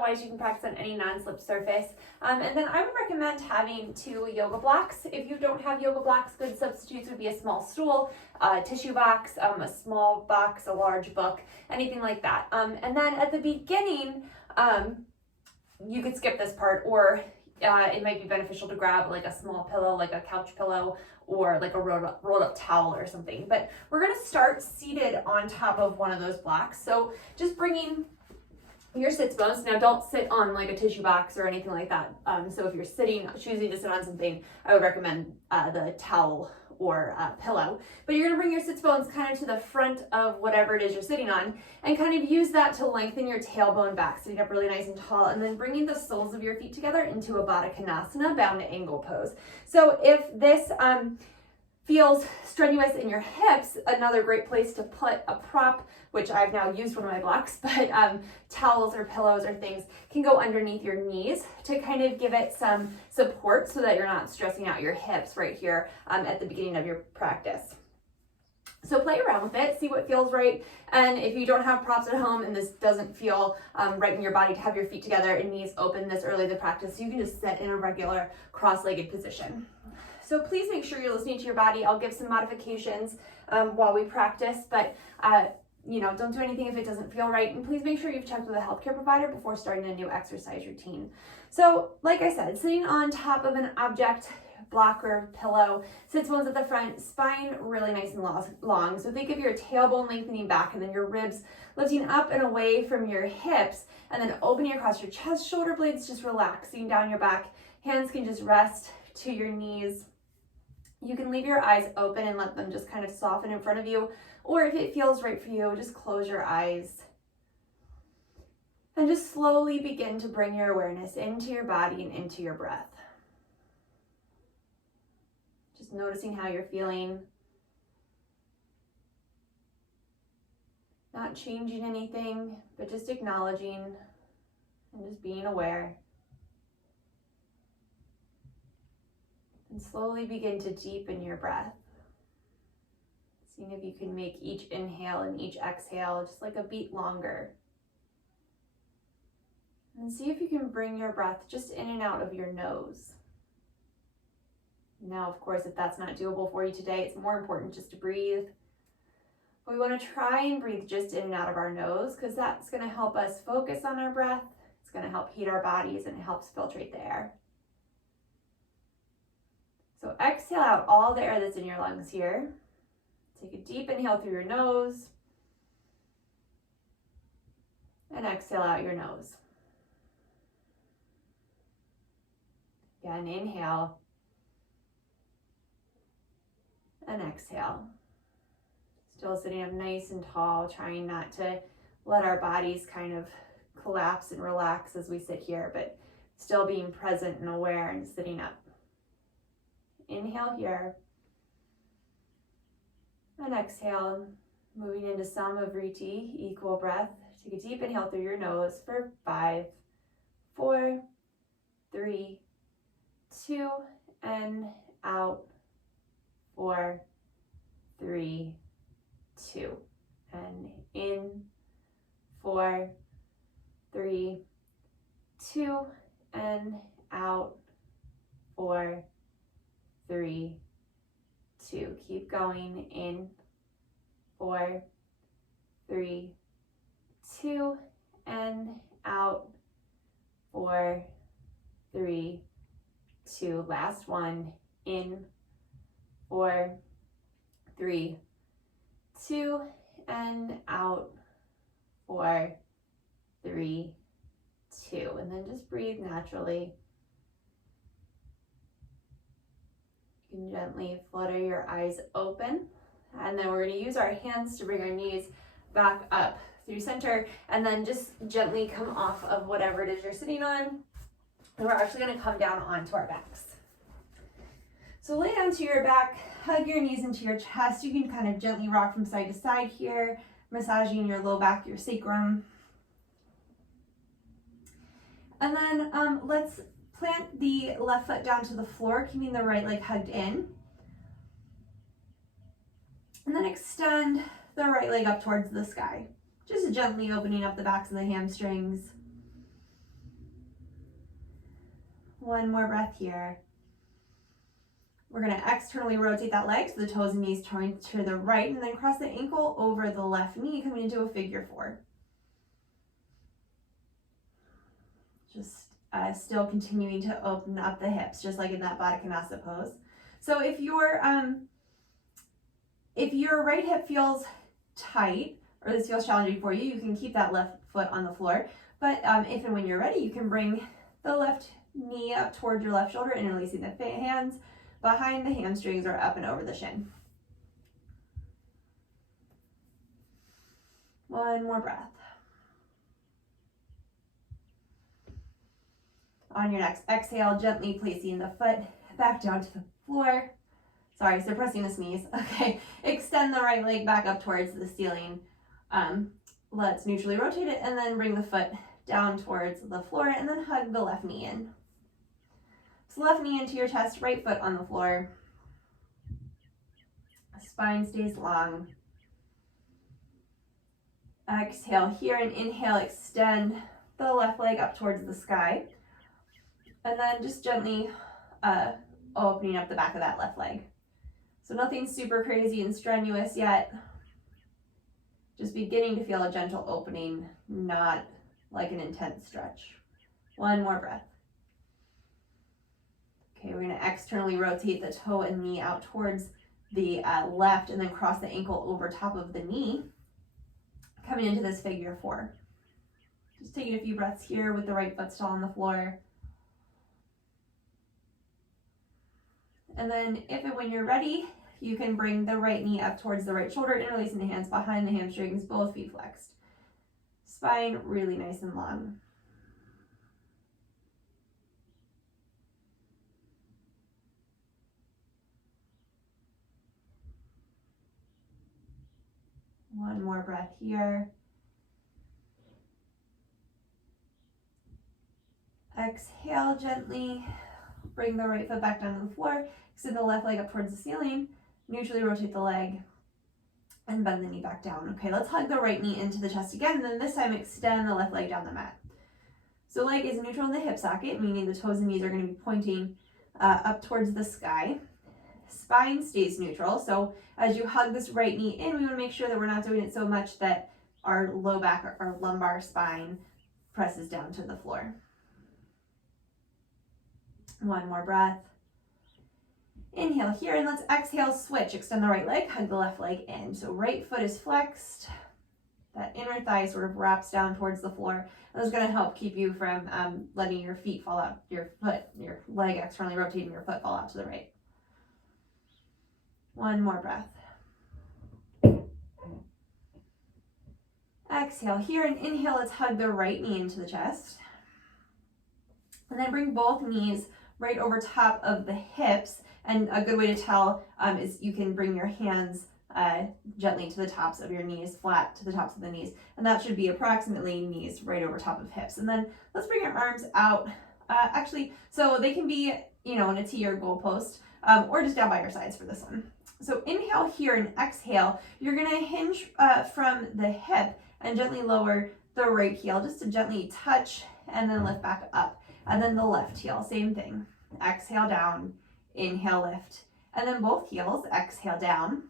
Otherwise, you can practice on any non-slip surface. And then I would recommend having 2 yoga blocks. If you don't have yoga blocks, good substitutes would be a small stool, a tissue box, a small box, a large book, anything like that. And then at the beginning, you could skip this part, or it might be beneficial to grab like a small pillow, like a couch pillow, or like a rolled up towel or something. But we're gonna start seated on top of one of those blocks. So just bringing your sits bones. Now don't sit on like a tissue box or anything like that. So if you're choosing to sit on something, I would recommend the towel or pillow. But you're gonna bring your sits bones kind of to the front of whatever it is you're sitting on and kind of use that to lengthen your tailbone back, sitting up really nice and tall, and then bringing the soles of your feet together into a Badakanasana, bound angle pose. So if this feels strenuous in your hips, another great place to put a prop, which I've now used one of my blocks, but towels or pillows or things can go underneath your knees to kind of give it some support so that you're not stressing out your hips right here at the beginning of your practice. So play around with it, see what feels right. And if you don't have props at home and this doesn't feel right in your body to have your feet together and knees open this early in the practice, you can just sit in a regular cross-legged position. So please make sure you're listening to your body. I'll give some modifications while we practice, but don't do anything if it doesn't feel right. And please make sure you've checked with a healthcare provider before starting a new exercise routine. So like I said, sitting on top of an object, block or pillow, sits bones at the front, spine really nice and long. So think of your tailbone lengthening back and then your ribs lifting up and away from your hips, and then opening across your chest, shoulder blades just relaxing down your back. Hands can just rest to your knees. You can leave your eyes open and let them just kind of soften in front of you, or if it feels right for you, just close your eyes and just slowly begin to bring your awareness into your body and into your breath. Just noticing how you're feeling, not changing anything, but just acknowledging and just being aware. And slowly begin to deepen your breath. Seeing if you can make each inhale and each exhale just like a beat longer. And see if you can bring your breath just in and out of your nose. Now, of course, if that's not doable for you today, it's more important just to breathe. But we want to try and breathe just in and out of our nose, because that's going to help us focus on our breath. It's going to help heat our bodies, and it helps filtrate the air. So exhale out all the air that's in your lungs here. Take a deep inhale through your nose. And exhale out your nose. Again, inhale. And exhale. Still sitting up nice and tall, trying not to let our bodies kind of collapse and relax as we sit here, but still being present and aware and sitting up. Inhale here, and exhale, moving into Samavriti, equal breath. Take a deep inhale through your nose for 5, 4, 3, 2, and out, 4, 3, 2, and in, 4, 3, 2, and out, 4, 3, 2. Keep going. In, 4, 3, 2, and out, 4, 3, 2. Last one. In, 4, 3, 2, and out, 4, 3, 2. And then just breathe naturally. You can gently flutter your eyes open, and then we're going to use our hands to bring our knees back up through center, and then just gently come off of whatever it is you're sitting on, and we're actually going to come down onto our backs. So lay down to your back, hug your knees into your chest. You can kind of gently rock from side to side here, massaging your low back, your sacrum. And then let's plant the left foot down to the floor, keeping the right leg hugged in. And then extend the right leg up towards the sky, just gently opening up the backs of the hamstrings. One more breath here. We're going to externally rotate that leg so the toes and knees turn to the right, and then cross the ankle over the left knee, coming into a figure four. Just still continuing to open up the hips, just like in that Badakanasana pose. So if your right hip feels tight, or this feels challenging for you, you can keep that left foot on the floor. But if and when you're ready, you can bring the left knee up towards your left shoulder, interlacing the hands behind the hamstrings or up and over the shin. One more breath. On your next exhale, gently placing the foot back down to the floor. Sorry, suppressing the sneeze. Okay, extend the right leg back up towards the ceiling. Let's neutrally rotate it and then bring the foot down towards the floor and then hug the left knee in. So left knee into your chest, right foot on the floor. Spine stays long. Exhale here and inhale, extend the left leg up towards the sky. And then just gently opening up the back of that left leg. So nothing super crazy and strenuous yet. Just beginning to feel a gentle opening, not like an intense stretch. One more breath. Okay, we're going to externally rotate the toe and knee out towards the left and then cross the ankle over top of the knee, coming into this figure four. Just taking a few breaths here with the right foot still on the floor. And then if and when you're ready, you can bring the right knee up towards the right shoulder, interlacing the hands behind the hamstrings, both feet flexed. Spine really nice and long. One more breath here. Exhale gently. Bring the right foot back down to the floor. Extend the left leg up towards the ceiling. Neutrally rotate the leg and bend the knee back down. Okay, let's hug the right knee into the chest again, and then this time extend the left leg down the mat. So leg is neutral in the hip socket, meaning the toes and knees are going to be pointing up towards the sky. Spine stays neutral. So as you hug this right knee in, we want to make sure that we're not doing it so much that our low back or our lumbar spine presses down to the floor. One more breath. Inhale here, and let's exhale, switch. Extend the right leg, hug the left leg in. So right foot is flexed. That inner thigh sort of wraps down towards the floor. This is going to help keep you from letting your feet fall out, your leg externally rotating, your foot fall out to the right. One more breath. Exhale here, and inhale, let's hug the right knee into the chest. And then bring both knees right over top of the hips. And a good way to tell is you can bring your hands gently to the tops of your knees, flat to the tops of the knees. And that should be approximately knees right over top of hips. And then let's bring our arms out. So they can be, in a T or goalpost, or just down by your sides for this one. So inhale here and exhale. You're going to hinge from the hip and gently lower the right heel just to gently touch and then lift back up. And then the left heel, same thing. Exhale down, inhale, lift. And then both heels, exhale down,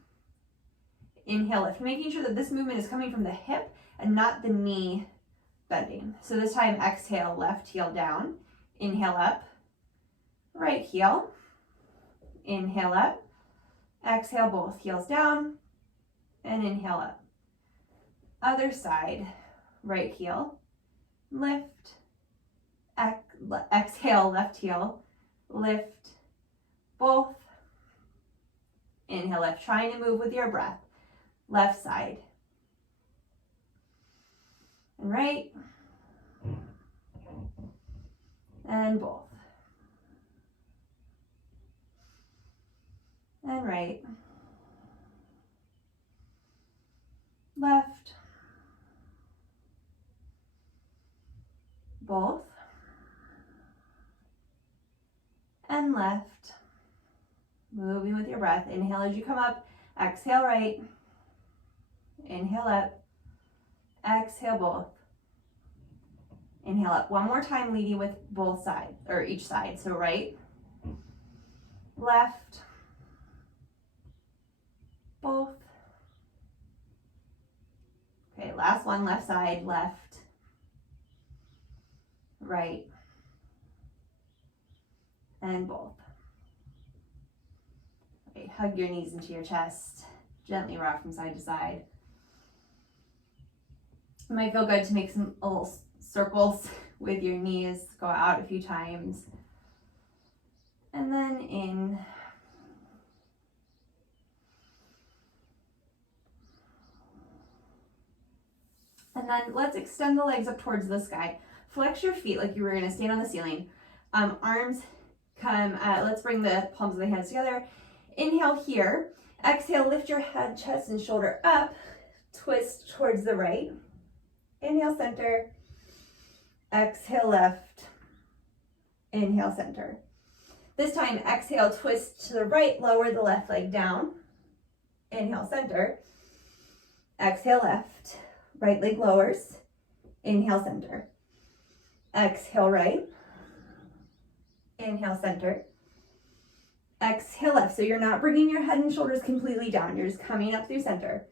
inhale, lift. Making sure that this movement is coming from the hip and not the knee bending. So this time, exhale, left heel down, inhale up, right heel, inhale up, exhale, both heels down, and inhale up. Other side, right heel, lift, exhale, left heel, lift, both, inhale, lift. Trying to move with your breath. Left side, and right, and both, and right, left, both, and left. Moving with your breath. Inhale as you come up, exhale right, inhale up, exhale both, Inhale up. One more time, leading with both sides, or each side. So right, left, both. Okay, last one, left side, left, right, and both. Okay, hug your knees into your chest. Gently rock from side to side. It might feel good to make some little circles with your knees. Go out a few times. And then in. And then let's extend the legs up towards the sky. Flex your feet like you were going to stand on the ceiling. Arms come, let's bring the palms of the hands together. Inhale here. Exhale, lift your head, chest, and shoulder up. Twist towards the right. Inhale, center. Exhale, left. Inhale, center. This time, exhale, twist to the right, lower the left leg down. Inhale, center. Exhale, left. Right leg lowers. Inhale, center. Exhale, right. Inhale, center. Exhale, left. So you're not bringing your head and shoulders completely down. You're just coming up through center.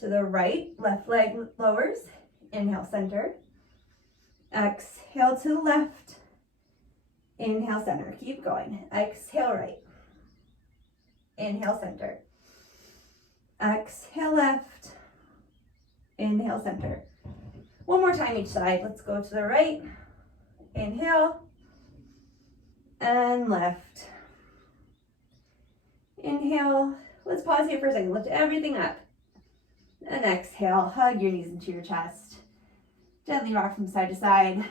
To the right, left leg lowers. Inhale, center. Exhale to the left. Inhale, center. Keep going. Exhale, right. Inhale, center. Exhale, left. Inhale, center. One more time each side. Let's go to the right. Inhale. And left. Inhale. Let's pause here for a second. Lift everything up. And exhale. Hug your knees into your chest. Gently rock from side to side.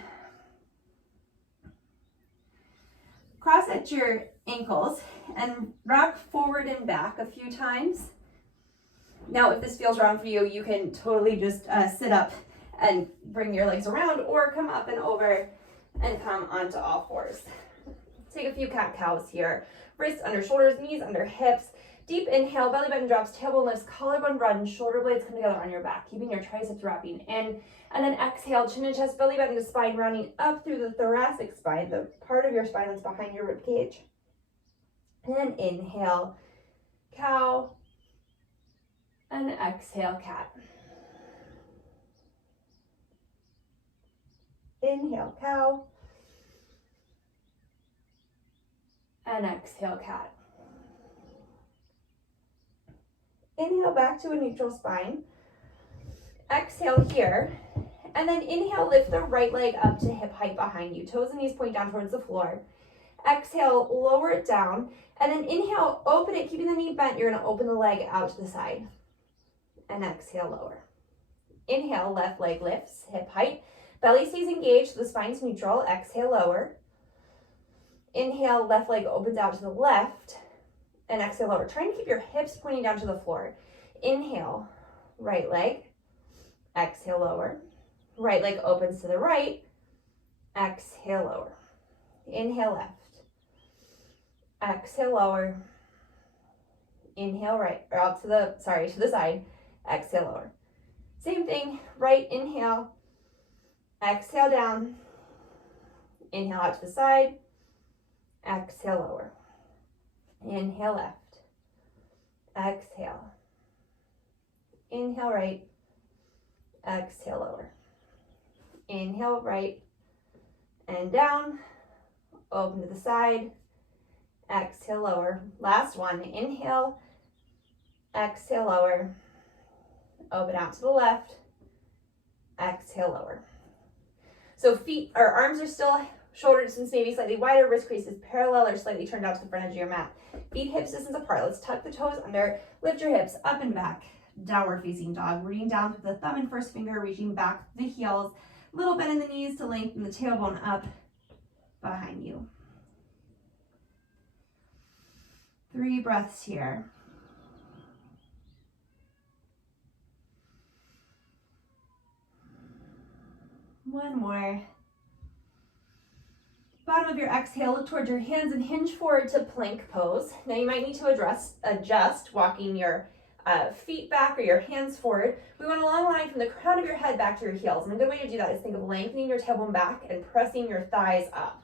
Cross at your ankles and rock forward and back a few times. Now, if this feels wrong for you, you can totally just sit up and bring your legs around, or come up and over and come onto all fours. Take a few cat-cows here. Wrists under shoulders, knees under hips. Deep inhale, belly button drops, tailbone lifts, collarbone broadens, shoulder blades come together on your back, keeping your triceps wrapping in. And then exhale, chin and chest, belly button to spine, rounding up through the thoracic spine, the part of your spine that's behind your rib cage. And then inhale, cow. And exhale, cat. Inhale, cow. And exhale, cat. Inhale back to a neutral spine. Exhale here. And then inhale, lift the right leg up to hip height behind you. Toes and knees point down towards the floor. Exhale, lower it down. And then inhale, open it, keeping the knee bent. You're going to open the leg out to the side. And exhale, lower. Inhale, left leg lifts, hip height. Belly stays engaged, the spine's neutral. Exhale, lower. Inhale, left leg opens out to the left. And exhale, lower. Try and keep your hips pointing down to the floor. Inhale, right leg. Exhale, lower. Right leg opens to the right. Exhale, lower. Inhale, left. Exhale, lower. Inhale, right, or out to the side. Exhale, lower. Same thing, right, inhale. Exhale, down. Inhale, out to the side. Exhale, lower. Inhale, left. Exhale. Inhale, right. Exhale, lower. Inhale, right. And down. Open to the side. Exhale, lower. Last one. Inhale. Exhale, lower. Open out to the left. Exhale, lower. So arms are still shoulder distance, maybe slightly wider, wrist creases parallel or slightly turned out to the front edge of your mat. Feet hips distance apart. Let's tuck the toes under, lift your hips up and back. Downward facing dog. Reaching down with the thumb and first finger, reaching back the heels. Little bend in the knees to lengthen the tailbone up behind you. 3 breaths here. One more. Bottom of your exhale, look towards your hands and hinge forward to plank pose. Now you might need to adjust walking your feet back or your hands forward. We want a long line from the crown of your head back to your heels. And a good way to do that is think of lengthening your tailbone back and pressing your thighs up.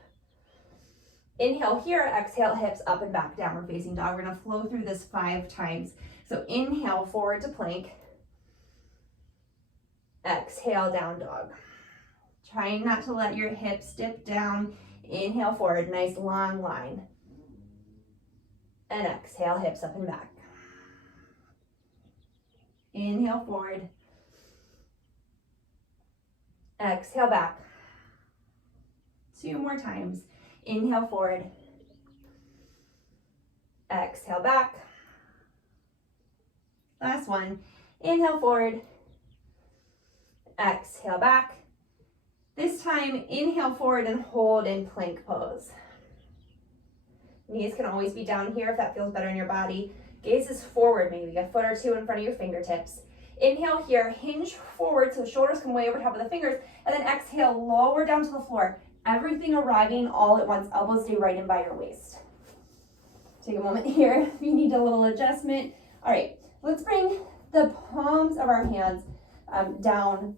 Inhale here, exhale, hips up and back, downward facing dog. We're gonna flow through this 5 times. So inhale, forward to plank. Exhale, down dog. Trying not to let your hips dip down. Inhale forward, nice long line. And exhale, hips up and back. Inhale forward. Exhale back. 2 more times. Inhale forward. Exhale back. Last one. Inhale forward. Exhale back. This time, inhale forward and hold in plank pose. Knees can always be down here if that feels better in your body. Gaze is forward, maybe a foot or 2 in front of your fingertips. Inhale here, hinge forward so shoulders come way over top of the fingers, and then exhale, lower down to the floor. Everything arriving all at once. Elbows stay right in by your waist. Take a moment here if you need a little adjustment. All right, let's bring the palms of our hands down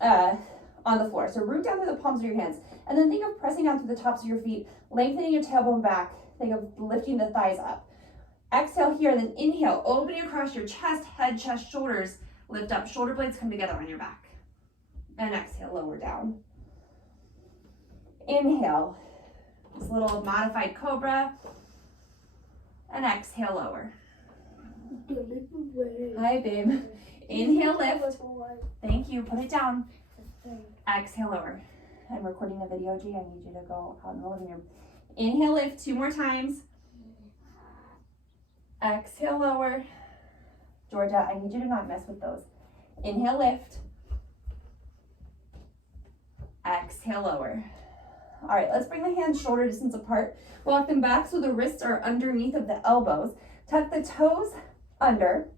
on the floor. So root down through the palms of your hands, and then think of pressing down through the tops of your feet, lengthening your tailbone back. Think of lifting the thighs up. Exhale here, and then inhale, opening across your chest, head, chest, shoulders. Lift up, shoulder blades come together on your back. And exhale, lower down. Inhale, this little modified cobra. And exhale, lower. Hi, babe. Inhale, lift. Thank you. Put it down. Exhale, lower. I'm recording a video, G. I need you to go out in the living room. Inhale, lift 2 more times. Exhale, lower. Georgia, I need you to not mess with those. Inhale, lift. Exhale, lower. All right, let's bring the hands shoulder distance apart. Walk them back so the wrists are underneath of the elbows. Tuck the toes under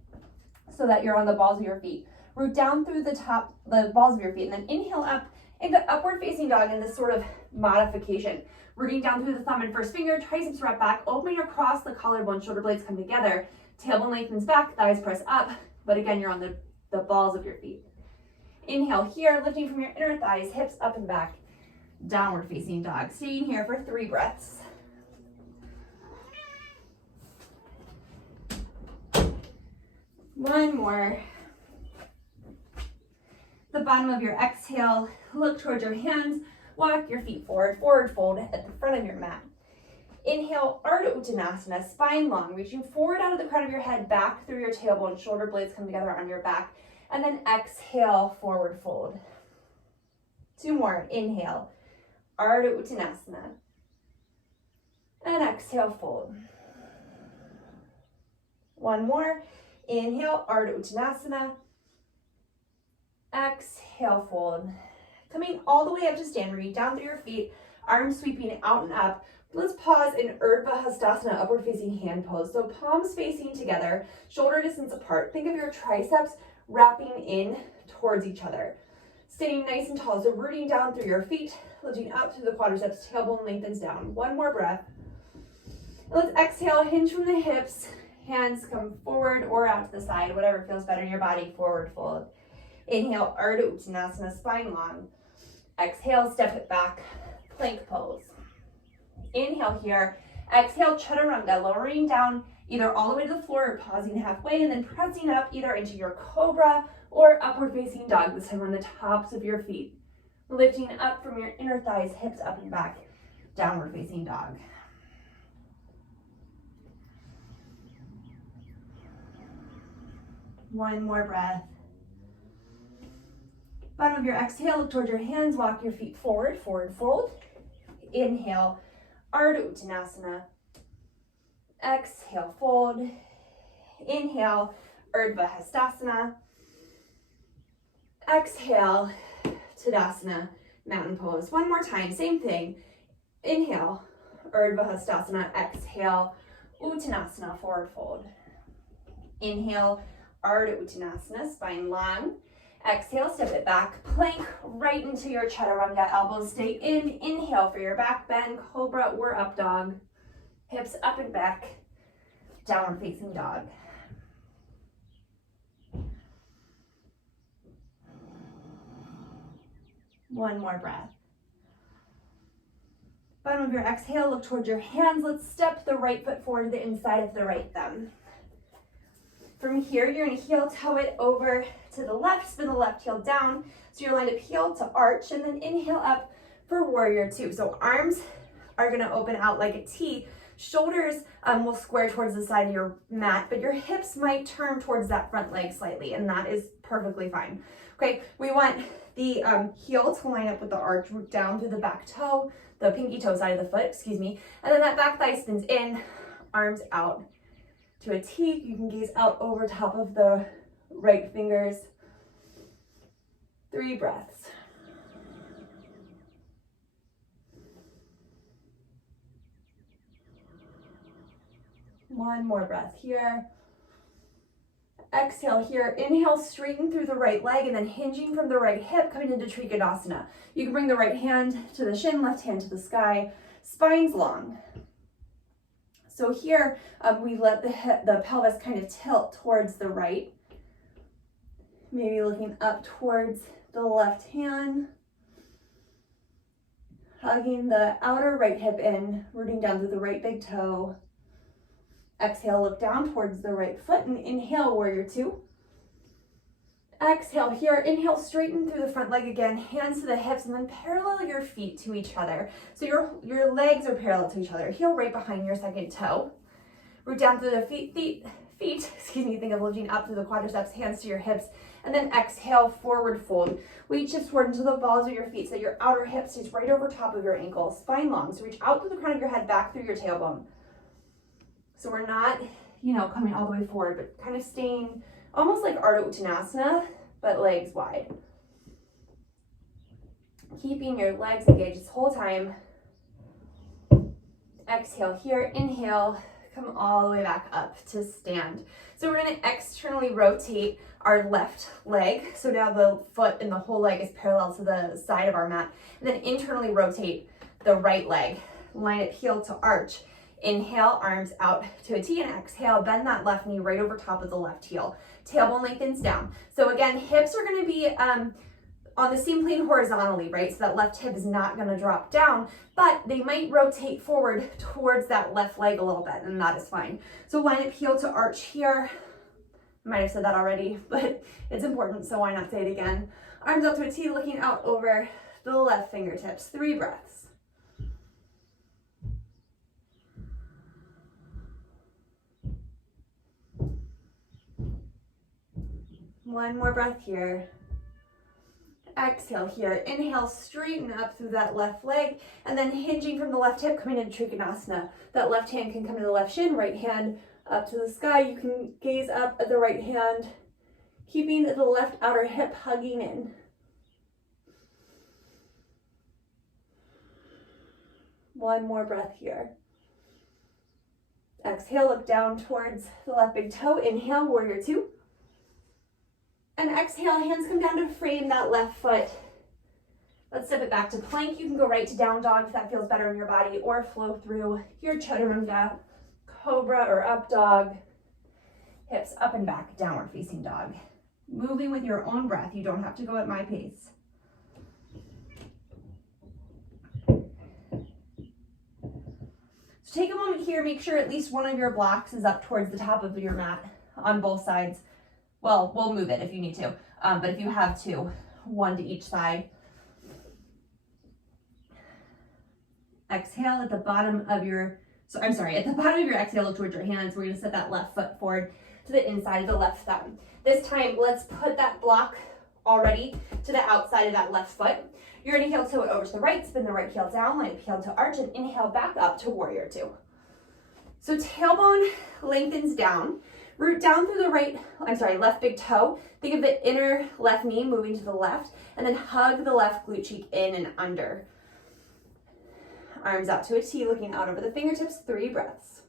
so that you're on the balls of your feet. Root down through the balls of your feet, and then inhale up into upward facing dog in this sort of modification. Rooting down through the thumb and first finger, triceps wrap back, opening across the collarbone, shoulder blades come together, tailbone lengthens back, thighs press up, but again, you're on the balls of your feet. Inhale here, lifting from your inner thighs, hips up and back, downward facing dog. Staying here for 3 breaths. One more. The bottom of your exhale, look towards your hands, walk your feet forward, forward fold at the front of your mat. Inhale, Ardha Uttanasana, spine long, reaching forward out of the crown of your head, back through your tailbone, shoulder blades come together on your back, and then exhale, forward fold. 2 more, inhale, Ardha Uttanasana, and exhale, fold. 1 more, inhale, Ardha Uttanasana, exhale, fold. Coming all the way up to stand, reach down through your feet, arms sweeping out and up. Let's pause in Urdhva upward facing hand pose. So palms facing together, shoulder distance apart. Think of your triceps wrapping in towards each other. Staying nice and tall, so rooting down through your feet, lifting up through the quadriceps, tailbone lengthens down. 1 more breath. And let's exhale, hinge from the hips, hands come forward or out to the side, whatever feels better in your body, forward fold. Inhale, Ardha Uttanasana, spine long. Exhale, step it back, plank pose. Inhale here, exhale, chaturanga, lowering down either all the way to the floor or pausing halfway, and then pressing up either into your cobra or upward facing dog, this time on the tops of your feet. Lifting up from your inner thighs, hips up and back, downward facing dog. One more breath. Bottom of your exhale, look towards your hands, walk your feet forward, forward fold. Inhale, Ardha Uttanasana. Exhale, fold. Inhale, Urdhva Hastasana. Exhale, Tadasana, mountain pose. 1 more time, same thing. Inhale, Urdhva Hastasana. Exhale, Uttanasana, forward fold. Inhale, Ardha Uttanasana, spine long. Exhale, step it back, plank right into your chaturanga, elbows stay in. Inhale for your back bend, cobra or up dog. Hips up and back, downward facing dog. One more breath. Bottom of your exhale, look towards your hands. Let's step the right foot forward to the inside of the right thumb. From here, you're gonna heel toe it over to the left, spin the left heel down. So you're lined up heel to arch, and then inhale up for warrior two. So arms are gonna open out like a T. Shoulders will square towards the side of your mat, but your hips might turn towards that front leg slightly, and that is perfectly fine. Okay, we want the heel to line up with the arch, root down through the back toe, the pinky toe side of the foot, excuse me, and then that back thigh spins in, arms out to a T. You can gaze out over top of the right fingers. 3 breaths. One more breath here. Exhale here. Inhale, straighten through the right leg, and then hinging from the right hip, coming into Gadasana. You can bring the right hand to the shin, left hand to the sky. Spine's long. So here, we let the pelvis kind of tilt towards the right. Maybe looking up towards the left hand. Hugging the outer right hip in, rooting down through the right big toe. Exhale, look down towards the right foot, and inhale, warrior two. Exhale here, inhale, straighten through the front leg again, hands to the hips, and then parallel your feet to each other. So your legs are parallel to each other, heel right behind your second toe. Root down through the feet, excuse me, think of lifting up through the quadriceps, hands to your hips, and then exhale, forward fold. Weight shifts forward into the balls of your feet, so your outer hip stays right over top of your ankle, spine long, so reach out through the crown of your head, back through your tailbone. So we're not, coming all the way forward, but kind of staying almost like Ookatasana, but legs wide. Keeping your legs engaged this whole time. Exhale here, inhale, come all the way back up to stand. So we're gonna externally rotate our left leg. So now the foot and the whole leg is parallel to the side of our mat. And then internally rotate the right leg. Line it heel to arch. Inhale, arms out to a T, and exhale, bend that left knee right over top of the left heel. Tailbone lengthens down. So again, hips are gonna be on the same plane horizontally, right? So that left hip is not gonna drop down, but they might rotate forward towards that left leg a little bit, and that is fine. So line up heel to arch here. I might have said that already, but it's important, so why not say it again? Arms out to a T, looking out over the left fingertips. 3 breaths. One more breath here. Exhale here. Inhale, straighten up through that left leg, and then hinging from the left hip, coming into Gadasana. That left hand can come to the left shin, right hand up to the sky. You can gaze up at the right hand, keeping the left outer hip hugging in. One more breath here. Exhale, look down towards the left big toe. Inhale, warrior two. And exhale, hands come down to frame that left foot. Let's step it back to plank. You can go right to down dog if that feels better in your body, or flow through your chaturanga, cobra or up dog, hips up and back, downward facing dog. Moving with your own breath. You don't have to go at my pace. So take a moment here, make sure at least one of your blocks is up towards the top of your mat on both sides. Well, we'll move it if you need to, but if you have to, one to each side. Exhale at the bottom of your, at the bottom of your exhale, look towards your hands. We're gonna set that left foot forward to the inside of the left thumb. This time, let's put that block already to the outside of that left foot. You're gonna heel toe it over to the right, spin the right heel down, line up heel to arch, and inhale back up to warrior two. So tailbone lengthens down. Root down through the left big toe. Think of the inner left knee moving to the left, and then hug the left glute cheek in and under. Arms out to a T, looking out over the fingertips. 3 breaths.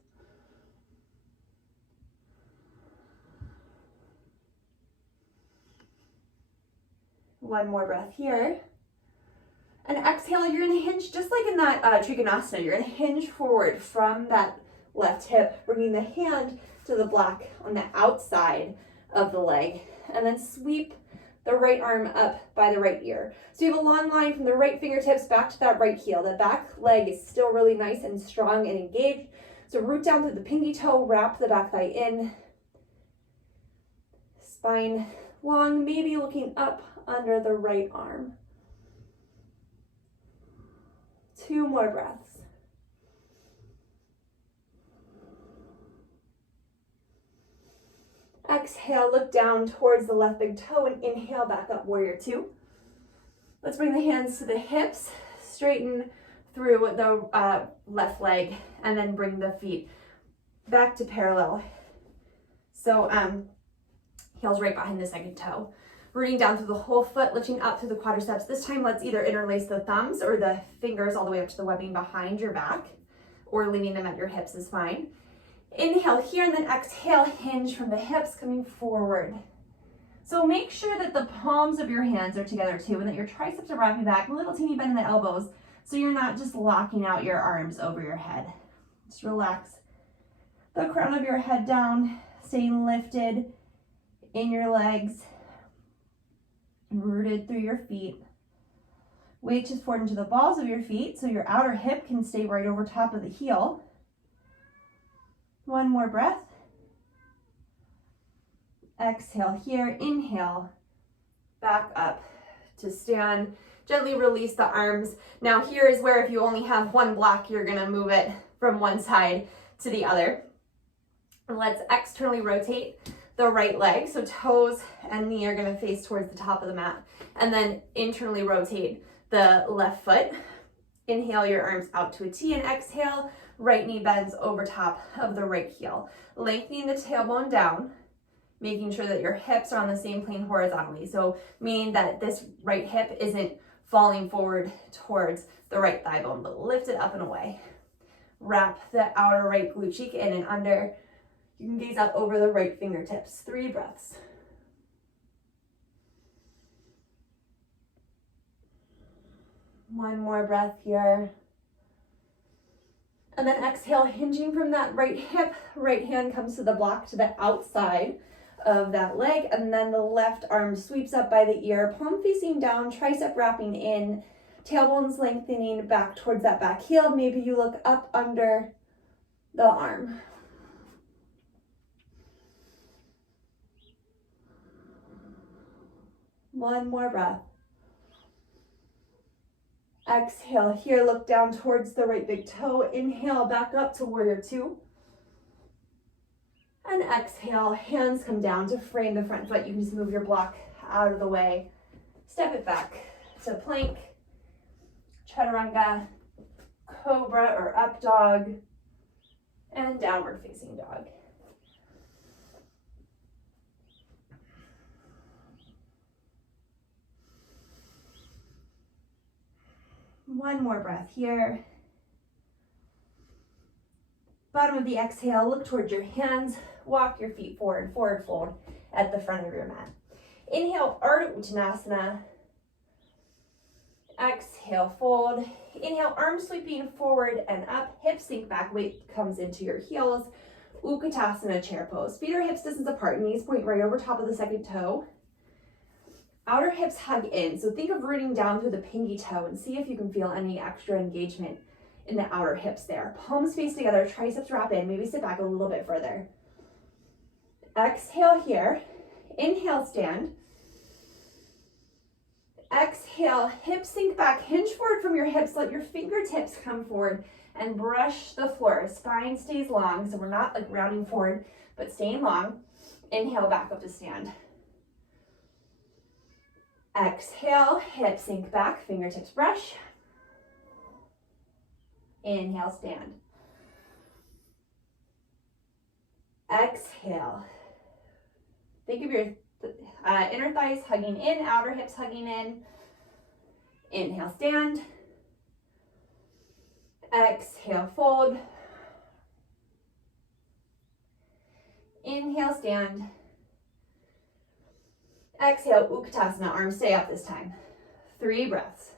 One more breath here. And exhale, you're gonna hinge just like in that Trikonasana. You're gonna hinge forward from that left hip, bringing the hand to the block on the outside of the leg, and then sweep the right arm up by the right ear. So you have a long line from the right fingertips back to that right heel. The back leg is still really nice and strong and engaged. So root down through the pinky toe, wrap the back thigh in. Spine long, maybe looking up under the right arm. 2 more breaths. Exhale, look down towards the left big toe and inhale back up, warrior 2. Let's bring the hands to the hips, straighten through the left leg, and then bring the feet back to parallel. So heels right behind the second toe. Rooting down through the whole foot, lifting up through the quadriceps. This time, let's either interlace the thumbs or the fingers all the way up to the webbing behind your back, or leaning them at your hips is fine. Inhale here, and then exhale, hinge from the hips coming forward. So make sure that the palms of your hands are together too, and that your triceps are wrapping back, a little teeny bend in the elbows, so you're not just locking out your arms over your head. Just relax the crown of your head down, staying lifted in your legs, rooted through your feet. Weight is forward into the balls of your feet, so your outer hip can stay right over top of the heel. 1 more breath. Exhale here, inhale, back up to stand. Gently release the arms. Now here is where if you only have one block, you're gonna move it from one side to the other. Let's externally rotate the right leg. So toes and knee are gonna face towards the top of the mat. And then internally rotate the left foot. Inhale your arms out to a T and exhale, right knee bends over top of the right heel. Lengthening the tailbone down, making sure that your hips are on the same plane horizontally. So meaning that this right hip isn't falling forward towards the right thigh bone, but lift it up and away. Wrap the outer right glute cheek in and under. You can gaze up over the right fingertips. 3 breaths. One more breath here. And then exhale, hinging from that right hip. Right hand comes to the block to the outside of that leg, and then the left arm sweeps up by the ear, palm facing down, tricep wrapping in, tailbones lengthening back towards that back heel. Maybe you look up under the arm. One more breath. Exhale here, look down towards the right big toe. Inhale back up to warrior 2. And exhale, hands come down to frame the front foot. You can just move your block out of the way. Step it back to plank, chaturanga, cobra or up dog, and downward facing dog. One more breath here. Bottom of the exhale, look towards your hands. Walk your feet forward, forward fold at the front of your mat. Inhale, Ardha Uttanasana. Exhale, fold. Inhale, arms sweeping forward and up. Hips sink back, weight comes into your heels. Ookatasana, chair pose. Feet are hips distance apart, knees point right over top of the second toe. Outer hips hug in, so think of rooting down through the pinky toe and see if you can feel any extra engagement in the outer hips there. Palms face together, triceps wrap in, maybe sit back a little bit further. Exhale here, inhale, stand. Exhale, hips sink back, hinge forward from your hips, let your fingertips come forward and brush the floor. Spine stays long, so we're not like rounding forward, but staying long. Inhale, back up to stand. Exhale, hips sink back, fingertips brush. Inhale, stand. Exhale. Think of your inner thighs hugging in, outer hips hugging in. Inhale, stand. Exhale, fold. Inhale, stand. Exhale, Ookatasana, arms stay up this time. 3 breaths.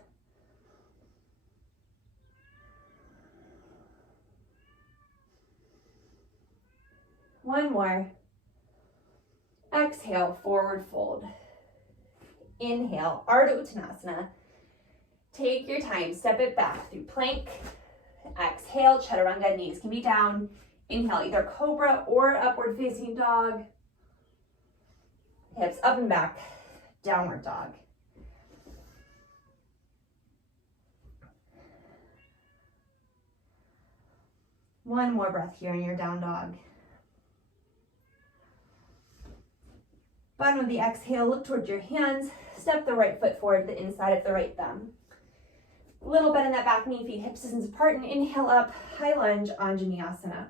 One more. Exhale, forward fold. Inhale, Ardha Uttanasana. Take your time, step it back through plank. Exhale, chaturanga, knees can be down. Inhale, either cobra or upward facing dog. Hips up and back, downward dog. One more breath here in your down dog. Bottom of the exhale, look towards your hands. Step the right foot forward, the inside of the right thumb. A little bend in that back knee, feet hips distance apart, and inhale up, high lunge, Anjaneyasana.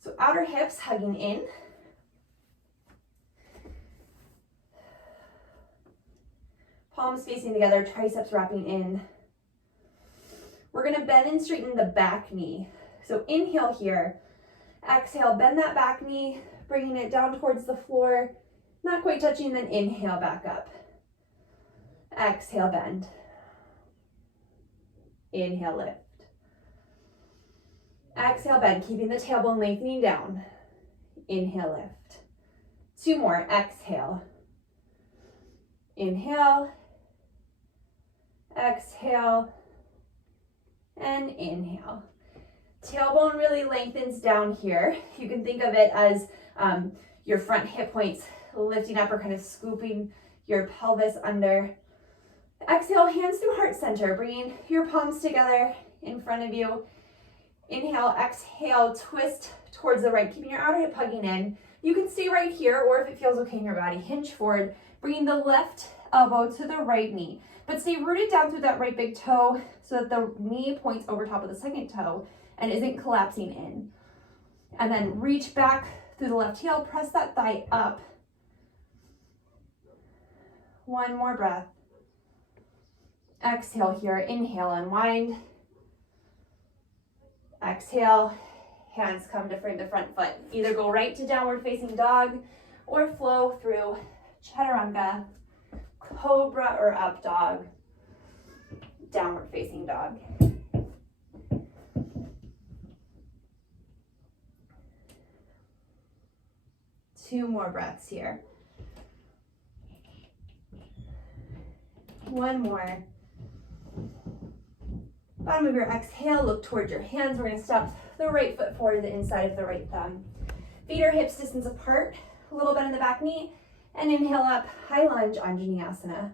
So outer hips hugging in. Palms facing together, triceps wrapping in. We're gonna bend and straighten the back knee. So inhale here, exhale, bend that back knee, bringing it down towards the floor, not quite touching, then inhale back up. Exhale, bend. Inhale, lift. Exhale, bend, keeping the tailbone lengthening down. Inhale, lift. Two more, exhale. Inhale, exhale, and inhale. Tailbone really lengthens down here. You can think of it as your front hip points lifting up or kind of scooping your pelvis under. Exhale, hands through heart center, bringing your palms together in front of you. Inhale, exhale, twist towards the right, keeping your outer hip hugging in. You can stay right here, or if it feels okay in your body, hinge forward, bringing the left elbow to the right knee. But stay rooted down through that right big toe so that the knee points over top of the second toe and isn't collapsing in. And then reach back through the left heel, press that thigh up. One more breath. Exhale here, inhale, unwind. Exhale, hands come to frame the front foot. Either go right to downward facing dog or flow through chaturanga, cobra or up dog, downward facing dog. Two more breaths here. One more. Bottom of your exhale, look towards your hands. We're going to step the right foot forward to the inside of the right thumb. Feet are hips distance apart, a little bend in the back knee, and inhale up, high lunge, Anjaneyasana.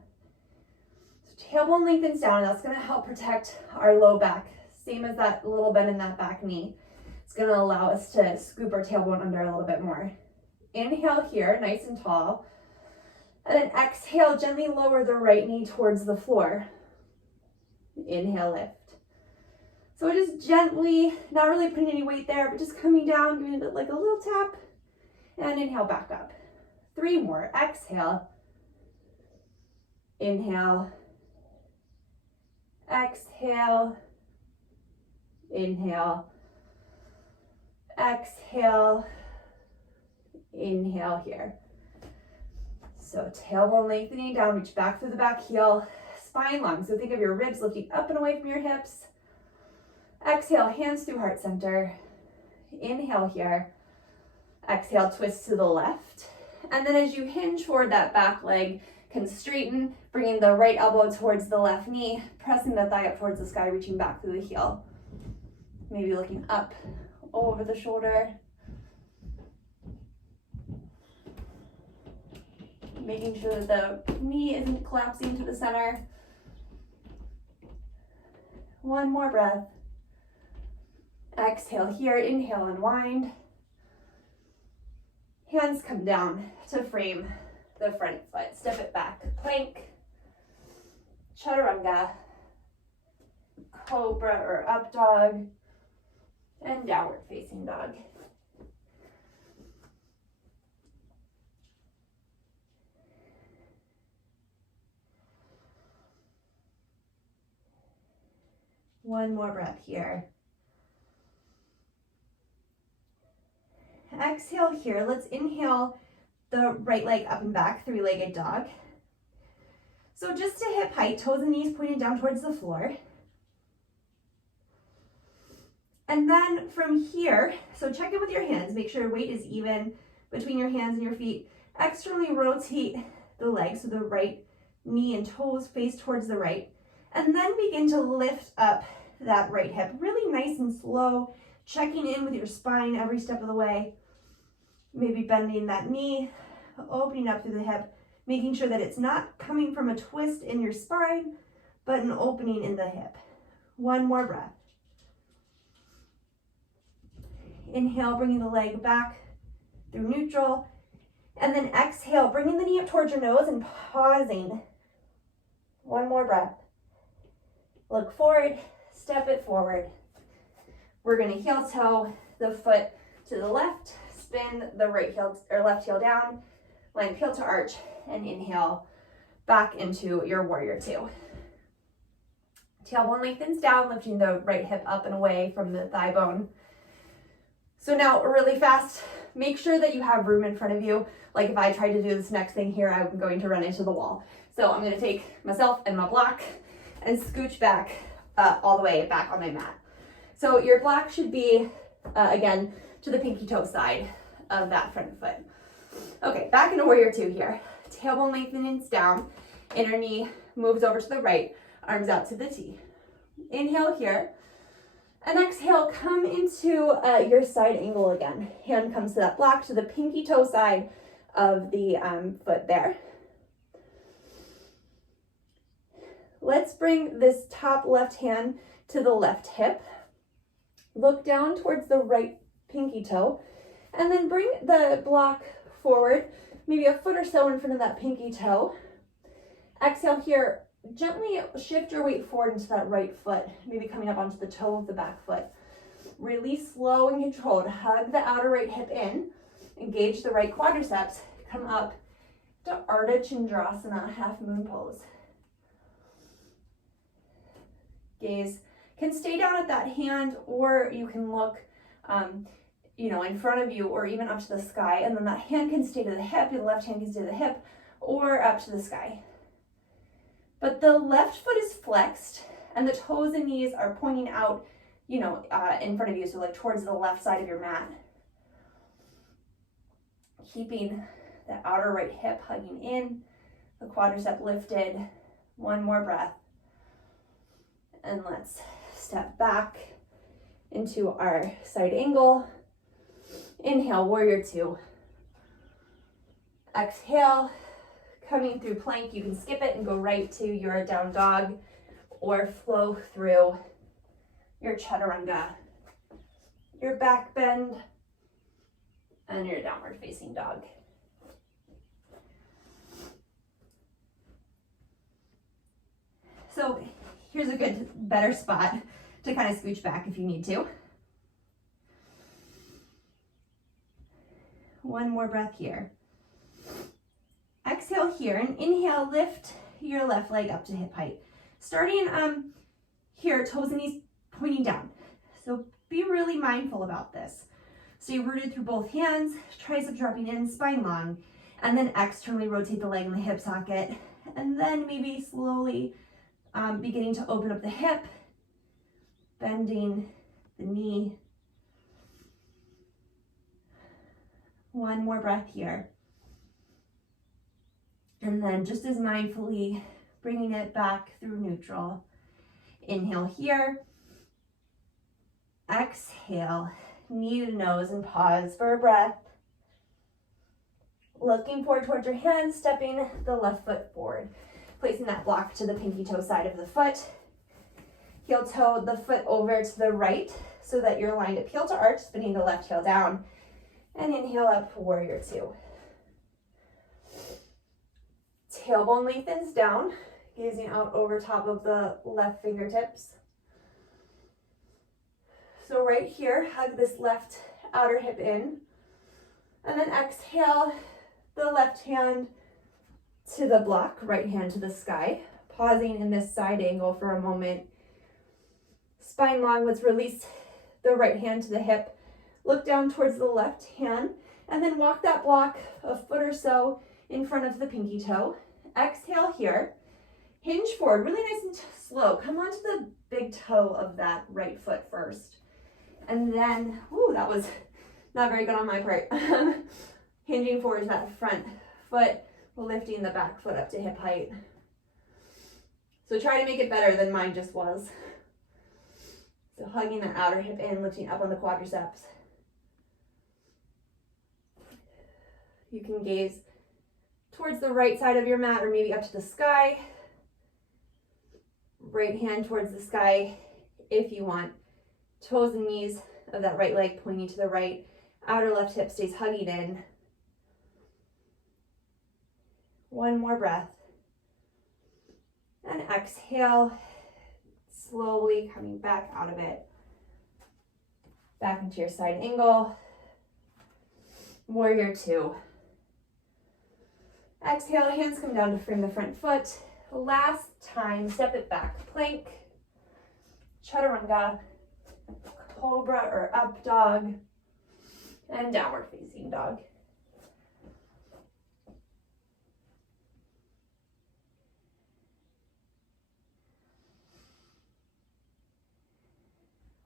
So tailbone lengthens down, and that's going to help protect our low back. Same as that little bend in that back knee. It's going to allow us to scoop our tailbone under a little bit more. Inhale here, nice and tall. And then exhale, gently lower the right knee towards the floor. Inhale, lift. So just gently, not really putting any weight there, but just coming down, giving it like a little tap, and inhale back up. Three more, exhale. Inhale. Exhale. Inhale. Exhale. Inhale here. So tailbone lengthening down, reach back through the back heel, spine long. So think of your ribs lifting up and away from your hips. Exhale, hands through heart center. Inhale here. Exhale, twist to the left. And then as you hinge forward, that back leg can straighten, bringing the right elbow towards the left knee, pressing the thigh up towards the sky, reaching back through the heel. Maybe looking up over the shoulder. Making sure that the knee isn't collapsing to the center. One more breath. Exhale here, inhale, unwind. Hands come down to frame the front foot. Step it back, plank, chaturanga, cobra or up dog, and downward facing dog. One more breath here. Exhale here. Let's inhale the right leg up and back, three-legged dog. So just to hip height, toes and knees pointing down towards the floor. And then from here, so check in with your hands, make sure weight is even between your hands and your feet. Externally rotate the legs, so the right knee and toes face towards the right. And then begin to lift up that right hip, really nice and slow, checking in with your spine every step of the way. Maybe bending that knee, opening up through the hip, making sure that it's not coming from a twist in your spine, but an opening in the hip. One more breath. Inhale, bringing the leg back through neutral. And then exhale, bringing the knee up towards your nose and pausing. One more breath. Look forward, step it forward. We're going to heel toe the foot to the left, spin the right heel or left heel down, line heel to arch, and inhale back into your warrior two. Tailbone lengthens down, lifting the right hip up and away from the thigh bone. So now really fast, make sure that you have room in front of you. Like if I tried to do this next thing here, I'm going to run into the wall. So I'm going to take myself and my block and scooch back all the way back on my mat. So your block should be, again, to the pinky toe side of that front foot. Okay, back into warrior two here. Tailbone lengthens down, inner knee moves over to the right, arms out to the T. Inhale here. And exhale, come into your side angle again. Hand comes to that block, to the pinky toe side of the foot there. Let's bring this top left hand to the left hip. Look down towards the right pinky toe. And then bring the block forward, maybe a foot or so in front of that pinky toe. Exhale here. Gently shift your weight forward into that right foot, maybe coming up onto the toe of the back foot. Really slow and controlled. Hug the outer right hip in. Engage the right quadriceps. Come up to Ardha Chandrasana, half moon pose. Gaze can stay down at that hand, or you can look in front of you or even up to the sky, and then that hand can stay to the hip, the left hand can stay to the hip, or up to the sky. But the left foot is flexed and the toes and knees are pointing out, in front of you, so like towards the left side of your mat. Keeping the outer right hip hugging in, the quadricep lifted. One more breath. And let's step back into our side angle. Inhale, warrior two. Exhale, coming through plank. You can skip it and go right to your down dog or flow through your chaturanga, your back bend, and your downward facing dog. So here's a better spot to kind of scooch back if you need to. One more breath here. Exhale here and inhale, lift your left leg up to hip height. Starting here, toes and knees pointing down. So be really mindful about this. Stay rooted through both hands, triceps dropping in, spine long, and then externally rotate the leg in the hip socket. And then maybe slowly beginning to open up the hip, bending the knee. One more breath here. And then just as mindfully bringing it back through neutral. Inhale here. Exhale, knee to nose and pause for a breath. Looking forward towards your hands, stepping the left foot forward. Placing that block to the pinky toe side of the foot. Heel toe the foot over to the right so that you're lined up heel to arch, spinning the left heel down. And inhale up, warrior two. Tailbone lengthens down, gazing out over top of the left fingertips. So right here, hug this left outer hip in. And then exhale, the left hand to the block, right hand to the sky. Pausing in this side angle for a moment. Spine long, let's release the right hand to the hip. Look down towards the left hand, and then walk that block a foot or so in front of the pinky toe. Exhale here. Hinge forward, really nice and slow. Come onto the big toe of that right foot first. And then, that was not very good on my part. Hinging forward to that front foot, lifting the back foot up to hip height. So try to make it better than mine just was. So hugging that outer hip in, lifting up on the quadriceps. You can gaze towards the right side of your mat or maybe up to the sky. Right hand towards the sky if you want. Toes and knees of that right leg pointing to the right. Outer left hip stays hugging in. One more breath. And exhale, slowly coming back out of it. Back into your side angle. Warrior two. Exhale, hands come down to frame the front foot. Last time, step it back. Plank, chaturanga, cobra or up dog, and downward facing dog.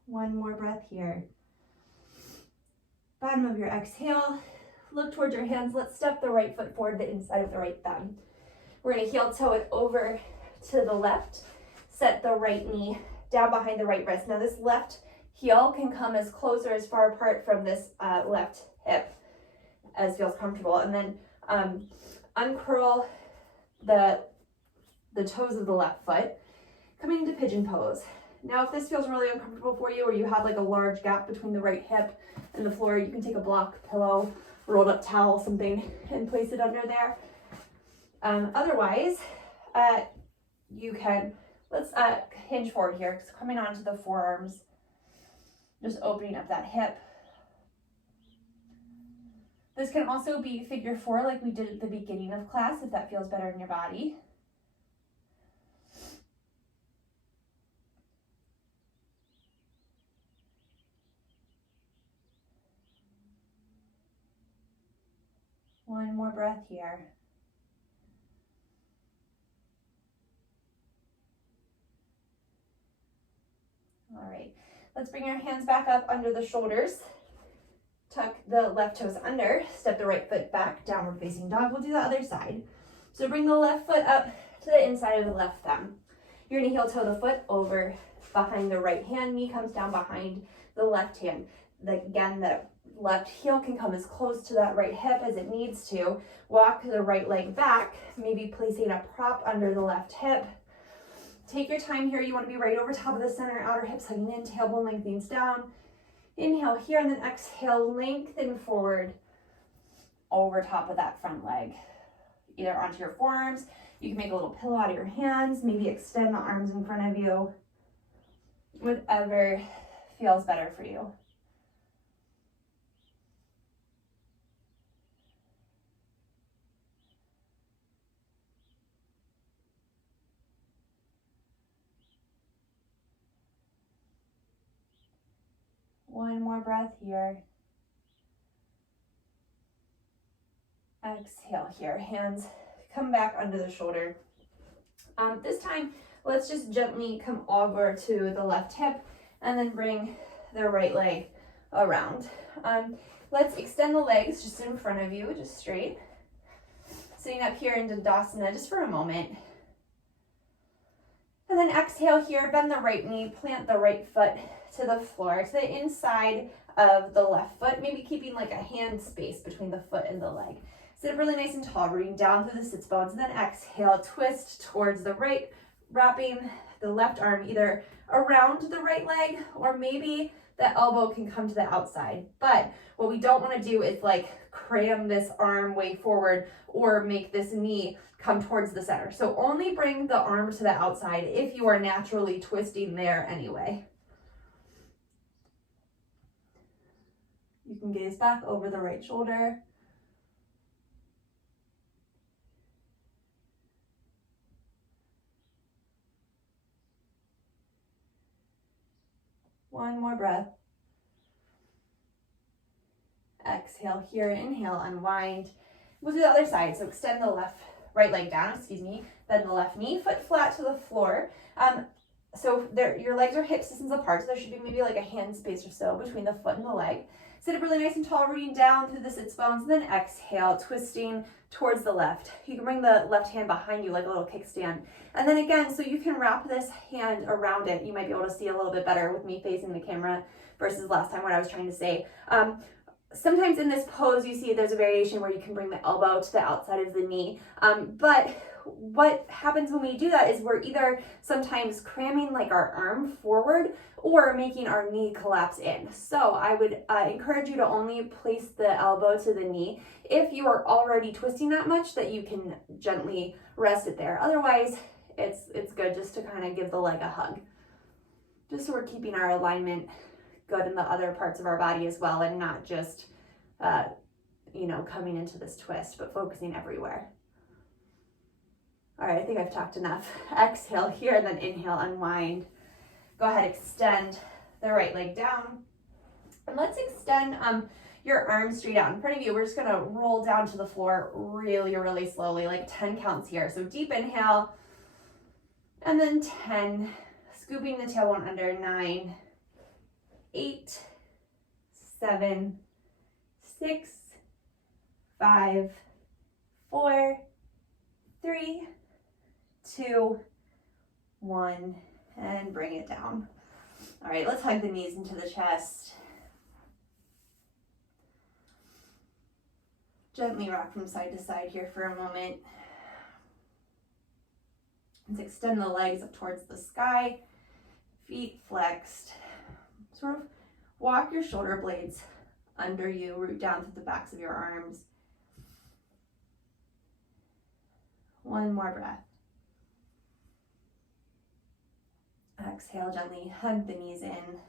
One more breath here. Bottom of your exhale, look towards your hands. Let's step the right foot forward, the inside of the right thumb. We're gonna heel toe it over to the left. Set the right knee down behind the right wrist. Now this left heel can come as close or as far apart from this left hip as feels comfortable. And then uncurl the toes of the left foot, coming into pigeon pose. Now if this feels really uncomfortable for you, or you have like a large gap between the right hip and the floor, you can take a block pillow, rolled up towel, something, and place it under there. Otherwise, you can, let's hinge forward here, because coming onto the forearms, just opening up that hip. This can also be figure four like we did at the beginning of class, if that feels better in your body. One more breath here. All right, let's bring our hands back up under the shoulders. Tuck the left toes under, step the right foot back, downward facing dog. We'll do the other side. So bring the left foot up to the inside of the left thumb. You're gonna heel toe the foot over behind the right hand, knee comes down behind the left hand. Again, the left heel can come as close to that right hip as it needs to. Walk the right leg back, maybe placing a prop under the left hip. Take your time here. You want to be right over top of the center, outer hips hugging in, tailbone lengthens down. Inhale here and then exhale, lengthen forward over top of that front leg. Either onto your forearms, you can make a little pillow out of your hands, maybe extend the arms in front of you. Whatever feels better for you. One more breath here. Exhale here. Hands come back under the shoulder. This time, let's just gently come over to the left hip and then bring the right leg around. Let's extend the legs just in front of you, just straight. Sitting up here in Gadasana just for a moment. And then exhale here, bend the right knee, plant the right foot to the floor, to the inside of the left foot, maybe keeping like a hand space between the foot and the leg. Sit up really nice and tall, rooting down through the sits bones, and then exhale, twist towards the right, wrapping the left arm either around the right leg, or maybe the elbow can come to the outside. But what we don't want to do is like cram this arm way forward or make this knee come towards the center. So only bring the arm to the outside if you are naturally twisting there anyway. You can gaze back over the right shoulder. One more breath. Exhale here, inhale, unwind. We'll do the other side. So extend the right leg down, bend the left knee, foot flat to the floor. So there, your legs are hip distance apart, so there should be maybe like a hand space or so between the foot and the leg. Sit up really nice and tall, rooting down through the sits bones, and then exhale, twisting towards the left. You can bring the left hand behind you like a little kickstand. And then again, so you can wrap this hand around it. You might be able to see a little bit better with me facing the camera versus last time what I was trying to say. Sometimes in this pose, you see there's a variation where you can bring the elbow to the outside of the knee. But what happens when we do that is we're either sometimes cramming like our arm forward or making our knee collapse in. So I would encourage you to only place the elbow to the knee if you are already twisting that much that you can gently rest it there. Otherwise, it's good just to kind of give the leg a hug. Just so we're keeping our alignment good in the other parts of our body as well, and not just, coming into this twist, but focusing everywhere. All right, I think I've talked enough. Exhale here, and then inhale, unwind. Go ahead, extend the right leg down. And let's extend your arms straight out in front of you. We're just gonna roll down to the floor really, really slowly, like 10 counts here. So deep inhale, and then 10, scooping the tailbone under, 9, 8, 7, 6, 5, 4, 3, 2, 1, and bring it down. All right, let's hug the knees into the chest. Gently rock from side to side here for a moment. Let's extend the legs up towards the sky, feet flexed. Sort of walk your shoulder blades under you, root down through the backs of your arms. One more breath. Exhale, gently hug the knees in.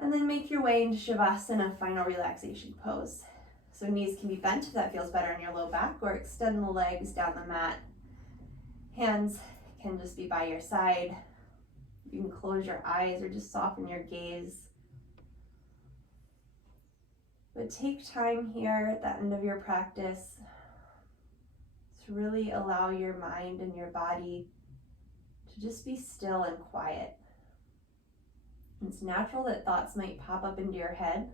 And then make your way into Shavasana, final relaxation pose. So knees can be bent if that feels better in your low back, or extend the legs down the mat. Hands can just be by your side. You can close your eyes or just soften your gaze. But take time here at the end of your practice to really allow your mind and your body to just be still and quiet. It's natural that thoughts might pop up into your head,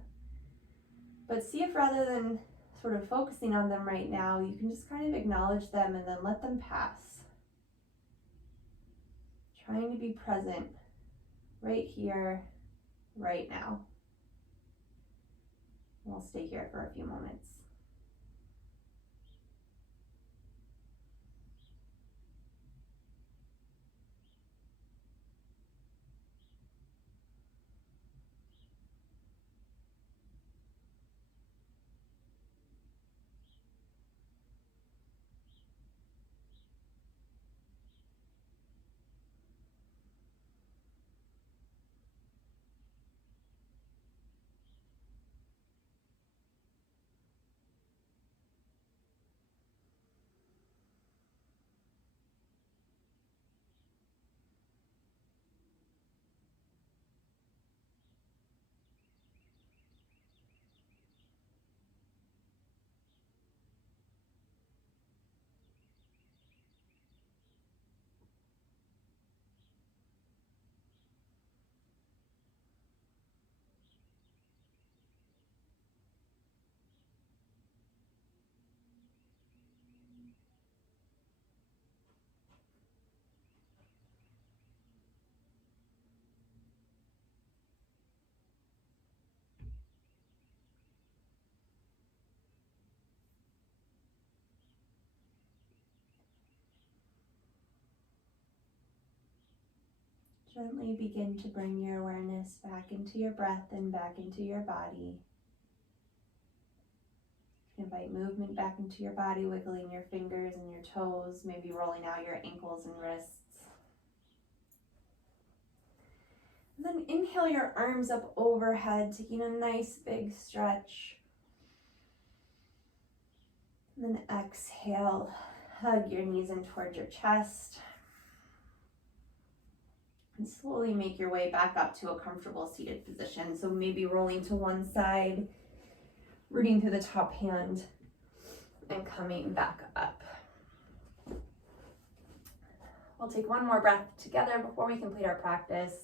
but see if rather than sort of focusing on them right now, you can just kind of acknowledge them and then let them pass. Trying to be present right here, right now. We'll stay here for a few moments. Gently begin to bring your awareness back into your breath and back into your body. Invite movement back into your body, wiggling your fingers and your toes, maybe rolling out your ankles and wrists. And then inhale your arms up overhead, taking a nice big stretch. And then exhale, hug your knees in towards your chest. And slowly make your way back up to a comfortable seated position. So maybe rolling to one side, rooting through the top hand, and coming back up. We'll take one more breath together before we complete our practice.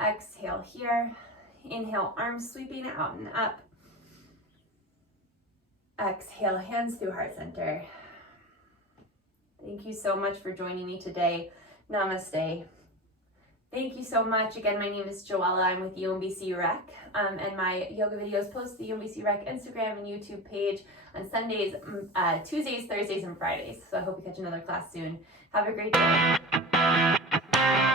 Exhale here. Inhale, arms sweeping out and up. Exhale, hands through heart center. Thank you so much for joining me today. Namaste. Thank you so much. Again, my name is Joella. I'm with UMBC Rec, and my yoga videos post to the UMBC Rec Instagram and YouTube page on Sundays, Tuesdays, Thursdays, and Fridays. So I hope you catch another class soon. Have a great day.